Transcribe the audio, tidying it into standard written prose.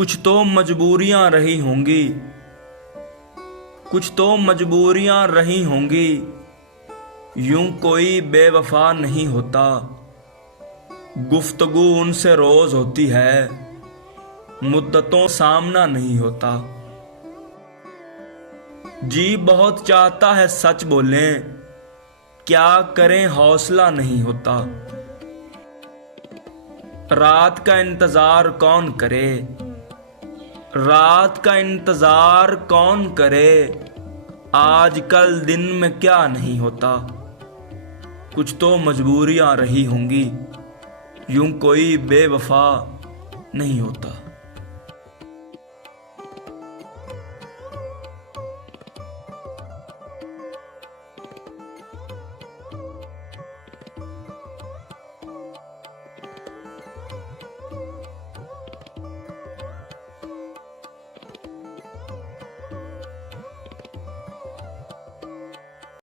कुछ तो मजबूरियां रही होंगी, कुछ तो मजबूरियां रही होंगी। यूं कोई बेवफा नहीं होता, गुफ्तगू उनसे रोज होती है, मुद्दतों सामना नहीं होता। जी बहुत चाहता है सच बोलें, क्या करें हौसला नहीं होता। रात का इंतजार कौन करे, रात का इंतजार कौन करे। आजकल दिन में क्या नहीं होता, कुछ तो मजबूरियां रही होंगी। यूं कोई बेवफा नहीं होता।